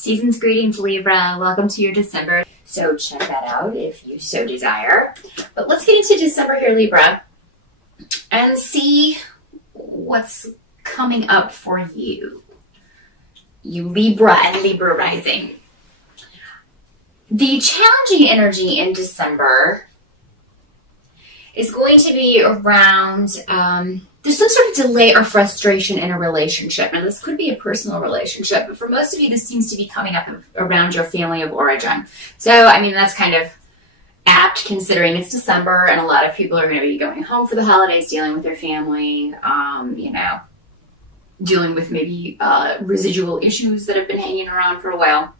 Season's greetings, Libra. Welcome to your December. So check that out if you so desire. But let's get into December here, Libra, and see what's coming up for you. You Libra and Libra rising. The challenging energy in December is going to be around there's some sort of delay or frustration in a relationship. Now, this could be a personal relationship, but for most of you, this seems to be coming up around your family of origin. So, I mean, that's kind of apt considering it's December and a lot of people are going to be going home for the holidays, dealing with their family, dealing with maybe residual issues that have been hanging around for a while.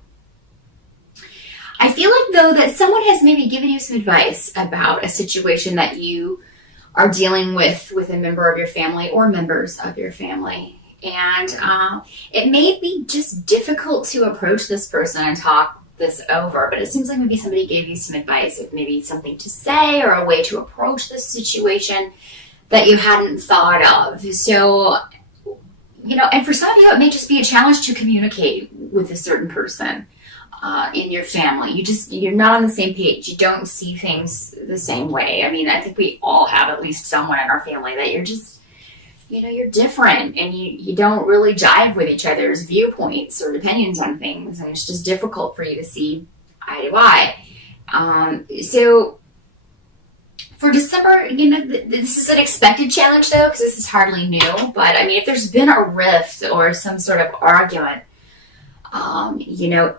I feel like, though, that someone has maybe given you some advice about a situation that you are dealing with a member of your family or members of your family. And it may be just difficult to approach this person and talk this over, but it seems like maybe somebody gave you some advice of maybe something to say or a way to approach this situation that you hadn't thought of. So, and for some of you, it may just be a challenge to communicate with a certain person in your family. You're not on the same page. You don't see things the same way. I mean, I think we all have at least someone in our family that you're just, you're different and you don't really jive with each other's viewpoints or opinions on things. And it's just difficult for you to see eye to eye. So for December, this is an expected challenge though, because this is hardly new. But I mean, if there's been a rift or some sort of argument,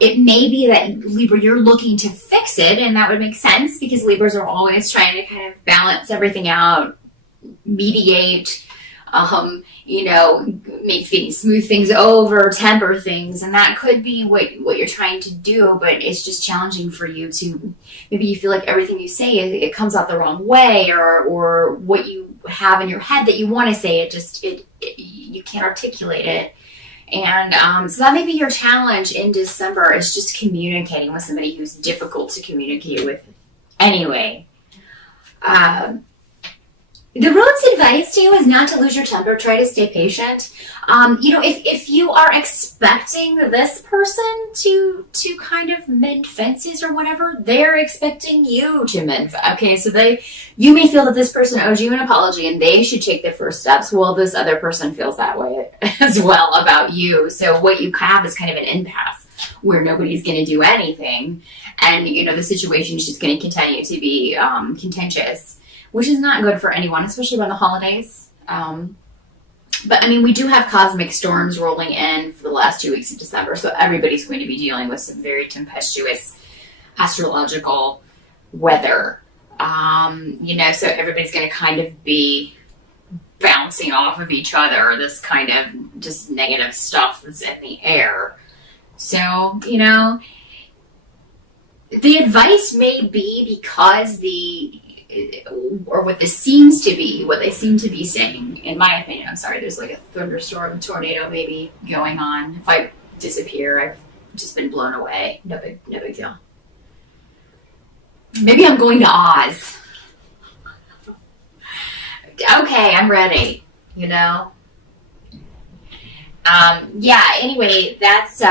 it may be that Libra, you're looking to fix it, and that would make sense because Libras are always trying to kind of balance everything out, mediate, make things, smooth things over, temper things, and that could be what you're trying to do, but it's just challenging for you to, maybe you feel like everything you say, it comes out the wrong way, or what you have in your head that you want to say, you can't articulate it. And so that may be your challenge in December, is just communicating with somebody who's difficult to communicate with anyway. The road's advice to you is not to lose your temper. Try to stay patient. If you are expecting this person to kind of mend fences or whatever, they're expecting you to mend. Okay, so you may feel that this person owes you an apology and they should take the first steps. Well, this other person feels that way as well about you. So what you have is kind of an impasse where nobody's going to do anything, and the situation is just going to continue to be contentious, which is not good for anyone, especially around the holidays. But I mean, we do have cosmic storms rolling in for the last 2 weeks of December, so everybody's going to be dealing with some very tempestuous astrological weather. So everybody's going to kind of be bouncing off of each other, this kind of just negative stuff that's in the air. So, the advice may be because what they seem to be saying, in my opinion, I'm sorry, there's like a thunderstorm, tornado maybe going on. If I disappear, I've just been blown away. No big deal. Maybe I'm going to Oz. Okay, I'm ready, anyway, that's,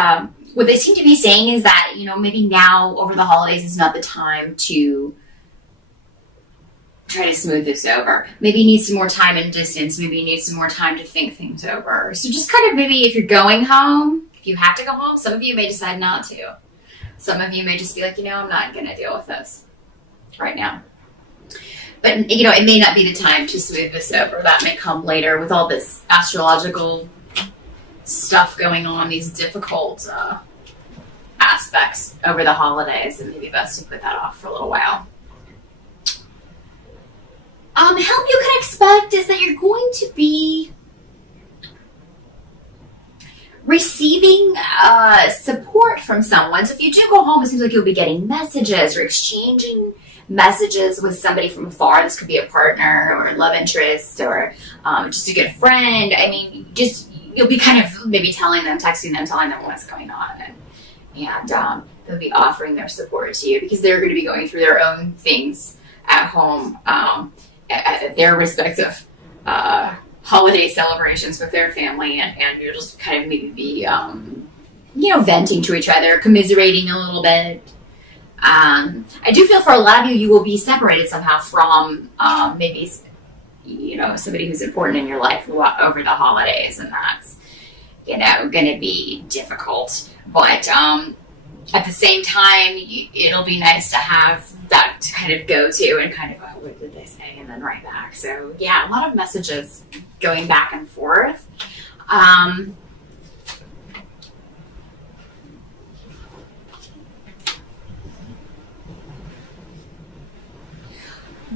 what they seem to be saying is that, maybe now over the holidays is not the time to try to smooth this over. Maybe you need some more time and distance. Maybe you need some more time to think things over. So just kind of maybe if you're going home, if you have to go home, some of you may decide not to. Some of you may just be like, I'm not going to deal with this right now. But, it may not be the time to smooth this over. That may come later with all this astrological stuff going on, these difficult aspects over the holidays, and maybe best to put that off for a little while. Help you can expect is that you're going to be receiving support from someone. So if you do go home, it seems like you'll be getting messages or exchanging messages with somebody from afar. This could be a partner or a love interest or just a good friend. I mean, you'll be kind of maybe texting them, telling them what's going on. And they'll be offering their support to you because they're going to be going through their own things at home. At their respective holiday celebrations with their family, and you'll just kind of maybe be venting to each other, commiserating a little bit. I do feel for a lot of you, you will be separated somehow from maybe, somebody who's important in your life over the holidays, and that's, going to be difficult. But at the same time, it'll be nice to have that to kind of go to and kind of, what did they say? And then right back. So yeah, a lot of messages going back and forth.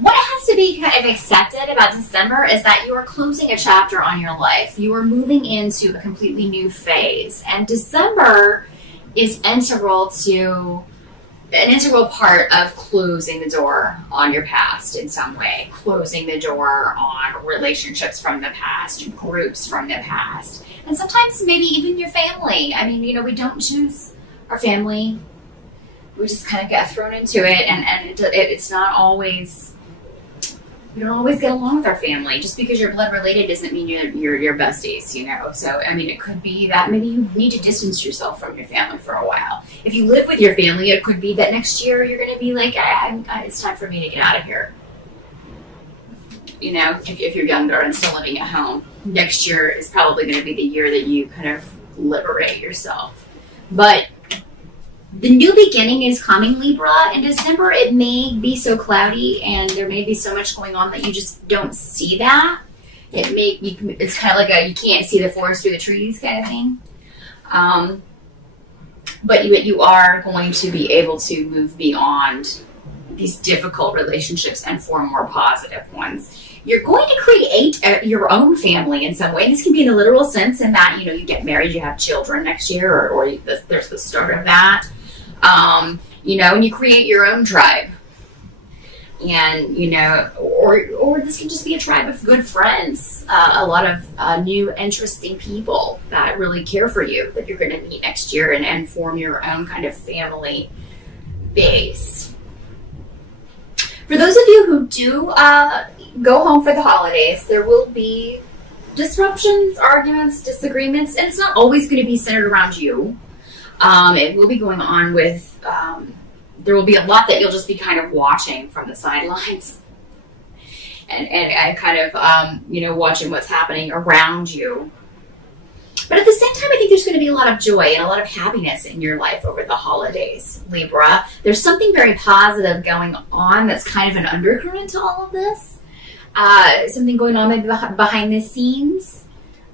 What has to be kind of accepted about December is that you are closing a chapter on your life. You are moving into a completely new phase. And December is an integral part of closing the door on your past in some way, closing the door on relationships from the past, groups from the past, and sometimes maybe even your family. I mean, we don't choose our family. We just kind of get thrown into it, and it's not always... We don't always get along with our family. Just because you're blood related doesn't mean you're besties, So, I mean, it could be that maybe you need to distance yourself from your family for a while. If you live with your family, it could be that next year you're going to be like, it's time for me to get out of here. If you're younger and still living at home, next year is probably going to be the year that you kind of liberate yourself. But the new beginning is coming, Libra. In December, it may be so cloudy and there may be so much going on that you just don't see that. It's kind of like you can't see the forest through the trees kind of thing. But you are going to be able to move beyond these difficult relationships and form more positive ones. You're going to create your own family in some way. This can be in a literal sense in that, you get married, you have children next year, or there's the start of that. And you create your own tribe. And, or this can just be a tribe of good friends, a lot of new interesting people that really care for you that you're going to meet next year and form your own kind of family base. For those of you who do go home for the holidays, there will be disruptions, arguments, disagreements, and it's not always going to be centered around you. It will be going on with, there will be a lot that you'll just be kind of watching from the sidelines and kind of, watching what's happening around you. But at the same time, I think there's going to be a lot of joy and a lot of happiness in your life over the holidays, Libra. There's something very positive going on that's kind of an undercurrent to all of this. Something going on maybe behind the scenes.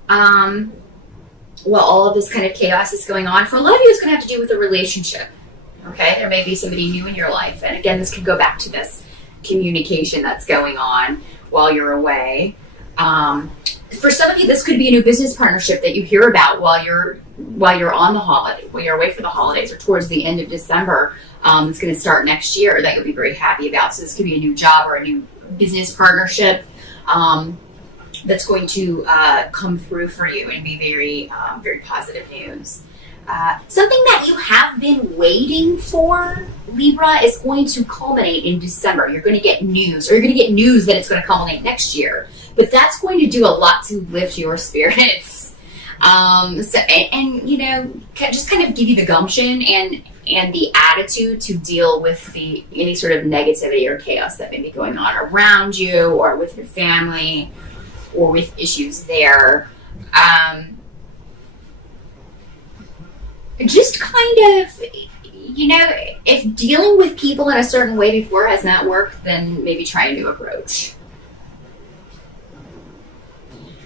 While all of this kind of chaos is going on. For a lot of you, it's going to have to do with a relationship. Okay? There may be somebody new in your life. And again, this could go back to this communication that's going on while you're away. For some of you, this could be a new business partnership that you hear about while you're on the holiday, while you're away for the holidays or towards the end of December. It's going to start next year that you'll be very happy about. So this could be a new job or a new business partnership that's going to come through for you and be very, very positive news. Something that you have been waiting for, Libra, is going to culminate in December. You're going to get news, or you're going to get news that it's going to culminate next year. But that's going to do a lot to lift your spirits. Just kind of give you the gumption and the attitude to deal with any sort of negativity or chaos that may be going on around you or with your family or with issues there. Just kind of, if dealing with people in a certain way before has not worked, then maybe try a new approach.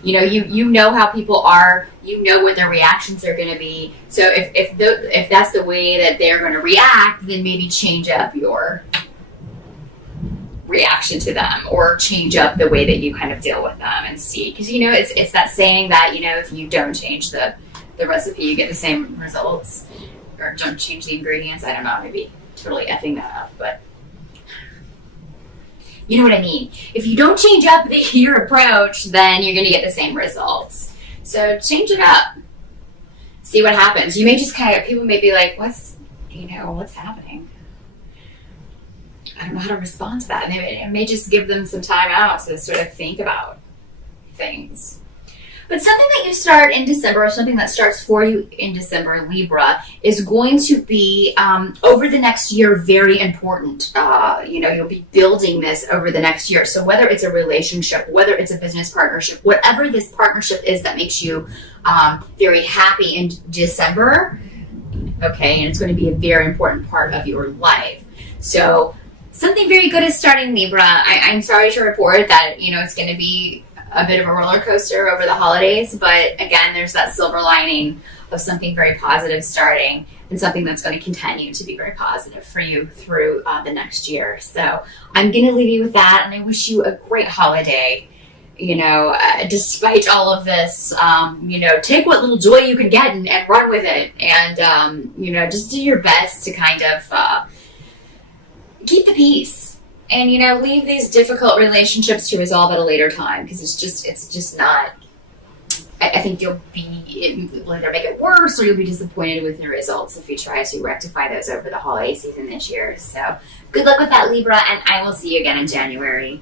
You know how people are, what their reactions are going to be. So if that's the way that they're going to react, then maybe change up your reaction to them or change up the way that you kind of deal with them and see. Because, it's that saying that, if you don't change the recipe, you get the same results, or don't change the ingredients. I don't know, maybe totally effing that up, but you know what I mean. If you don't change up your approach, then you're going to get the same results. So change it up. See what happens. You may just people may be like, what's happening? I don't know how to respond to that. And it may just give them some time out to sort of think about things. But something that you start in December, or something that starts for you in December, Libra, is going to be, over the next year, very important. You'll be building this over the next year. So whether it's a relationship, whether it's a business partnership, whatever this partnership is that makes you very happy in December, okay, and it's going to be a very important part of your life. So something very good is starting, Libra. I'm sorry to report that, it's going to be a bit of a roller coaster over the holidays, but again, there's that silver lining of something very positive starting, and something that's going to continue to be very positive for you through the next year. So I'm going to leave you with that, and I wish you a great holiday. Despite all of this, take what little joy you can get and run with it, and just do your best to kind of keep the peace. And, leave these difficult relationships to resolve at a later time, because it's just not, I think you'll either make it worse, or you'll be disappointed with your results if you try to rectify those over the holiday season this year. So good luck with that, Libra, and I will see you again in January.